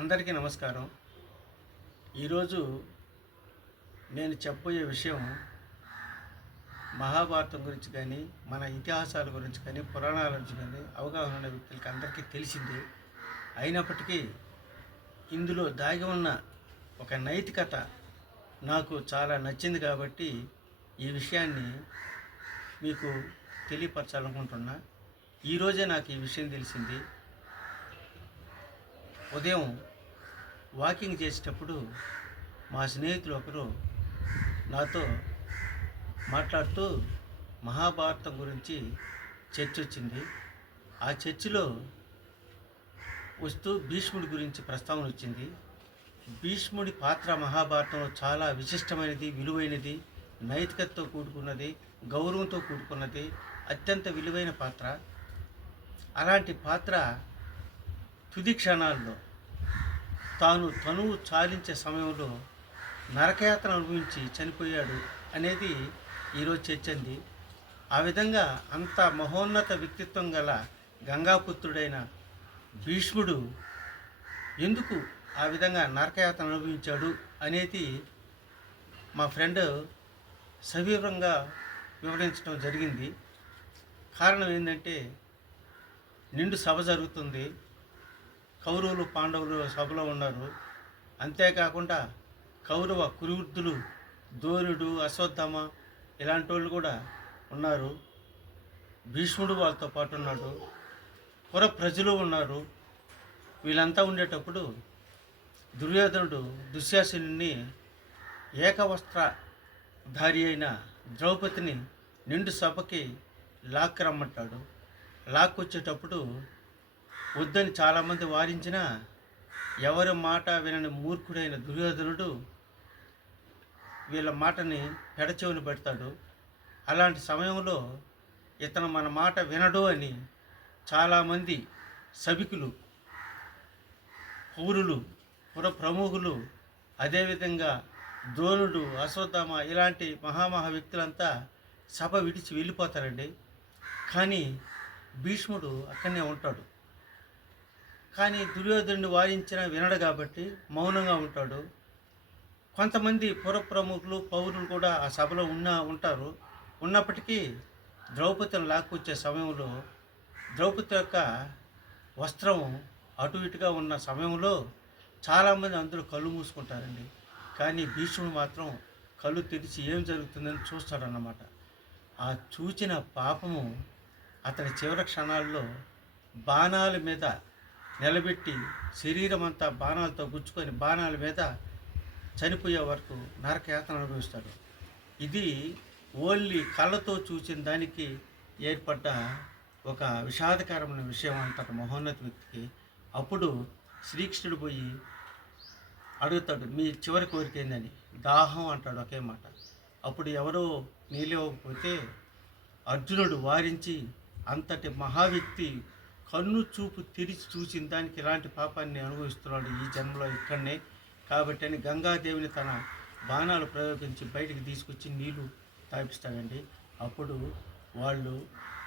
అందరికీ నమస్కారం. ఈరోజు నేను చెప్పబోయే విషయం మహాభారతం గురించి కానీ, మన ఇతిహాసాల గురించి కానీ, పురాణాల గురించి కానీ అవగాహన ఉన్న వ్యక్తులకి అందరికీ తెలిసిందే. అయినప్పటికీ ఇందులో దాగి ఉన్న ఒక నైతికత నాకు చాలా నచ్చింది కాబట్టి ఈ విషయాన్ని మీకు తెలియపరచాలనుకుంటున్నా. ఈరోజే నాకు ఈ విషయం తెలిసింది. ఉదయం వాకింగ్ చేసేటప్పుడు మా స్నేహితులు ఒకరు నాతో మాట్లాడుతూ మహాభారతం గురించి చర్చ వచ్చింది. ఆ చర్చలో వస్తూ భీష్ముడి గురించి ప్రస్తావన వచ్చింది. భీష్ముడి పాత్ర మహాభారతంలో చాలా విశిష్టమైనది, విలువైనది, నైతికతతో కూడుకున్నది, గౌరవంతో కూడుకున్నది, అత్యంత విలువైన పాత్ర. అలాంటి పాత్ర తుది క్షణాల్లో తాను తనువు చాలించే సమయంలో నరకయాతన అనుభవించి చనిపోయాడు అనేది ఈరోజు చర్చ అంది. ఆ విధంగా అంత మహోన్నత వ్యక్తిత్వం గల గంగాపుత్రుడైన భీష్ముడు ఎందుకు ఆ విధంగా నరకయాతన అనుభవించాడు అనేది మా ఫ్రెండ్ సవివరంగా వివరించడం జరిగింది. కారణం ఏంటంటే, నిండు సభ జరుగుతుంది, కౌరవులు పాండవులు సభలో ఉన్నారు. అంతేకాకుండా కౌరవ కురువృద్ధులు దోరుడు, అశ్వత్థామ ఇలాంటి వాళ్ళు కూడా ఉన్నారు. భీష్ముడు వాళ్ళతో పాటు ఉన్నాడు. పుర ప్రజలు ఉన్నారు. వీళ్ళంతా ఉండేటప్పుడు దుర్యోధనుడు దుశ్శాసనుని ఏకవస్త్రధారి అయిన ద్రౌపదిని నిండు సభకి రమ్మంటాడు. లాక్కొచ్చేటప్పుడు వద్దని చాలామంది వారించినా ఎవరి మాట వినని మూర్ఖుడైన దుర్యోధనుడు వీళ్ళ మాటని పెడచెవిని పెడతాడు. అలాంటి సమయంలో ఇతను మన మాట వినడు అని చాలామంది సభికులు, పౌరులు, పుర ప్రముఖులు, అదేవిధంగా ద్రోణుడు, అశ్వత్థామ ఇలాంటి మహామహా వ్యక్తులంతా సభ విడిచి వెళ్ళిపోతారండి. కానీ భీష్ముడు అక్కడనే ఉంటాడు. కానీ దుర్యోధనుడిని వారించిన వినడు కాబట్టి మౌనంగా ఉంటాడు. కొంతమంది పుర ప్రముఖులు, పౌరులు కూడా ఆ సభలో ఉంటారు. ఉన్నప్పటికీ ద్రౌపదిని లాక్కొచ్చే సమయంలో ద్రౌపది యొక్క వస్త్రం అటు ఇటుగా ఉన్న సమయంలో చాలామంది అందరూ కళ్ళు మూసుకుంటారండి. కానీ భీష్ముడు మాత్రం కళ్ళు తెరిచి ఏం జరుగుతుందని చూస్తాడన్నమాట. ఆ చూచిన పాపము అతని చివరి క్షణాల్లో బాణాల మీద నిలబెట్టి శరీరం అంతా బాణాలతో గుచ్చుకొని బాణాల మీద చనిపోయే వరకు నరకయాతన అనుభవిస్తాడు. ఇది ఓన్లీ కళ్ళతో చూసిన దానికి ఏర్పడ్డ ఒక విషాదకరమైన విషయం అంటారు మహోన్నత వ్యక్తికి. అప్పుడు శ్రీకృష్ణుడు పోయి అడుగుతాడు, మీ చివరి కోరిక ఏందని. దాహం అంటాడు ఒకే మాట. అప్పుడు ఎవరో నీళ్ళివ్వకపోతే అర్జునుడు వారించి అంతటి మహావ్యక్తి కన్ను చూపు తెరిచి చూసిన దానికి ఇలాంటి పాపాన్ని అనుభవిస్తున్నాడు ఈ జన్మలో ఇక్కడనే. కాబట్టి అని గంగాదేవిని తన బాణాలు ప్రయోగించి బయటికి తీసుకొచ్చి నీళ్లు తాపిస్తాడండి. అప్పుడు వాళ్ళు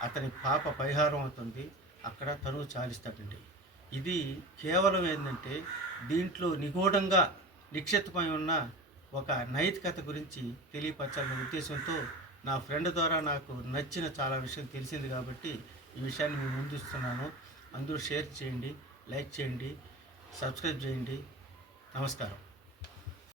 అతని పాప పరిహారం అవుతుంది. అక్కడ తనువు చాలిస్తాడండి. ఇది కేవలం ఏంటంటే దీంట్లో నిగూఢంగా నిక్షిప్తమై ఉన్న ఒక నైతికత గురించి తెలియపరచాలనే ఉద్దేశంతో నా ఫ్రెండ్ ద్వారా నాకు నచ్చిన చాలా విషయం తెలిసింది కాబట్టి ఈ విషయాన్ని మేము ముందుస్తున్నాను. అందరూ షేర్ చేయండి, లైక్ చేయండి, సబ్స్క్రైబ్ చేయండి. నమస్కారం.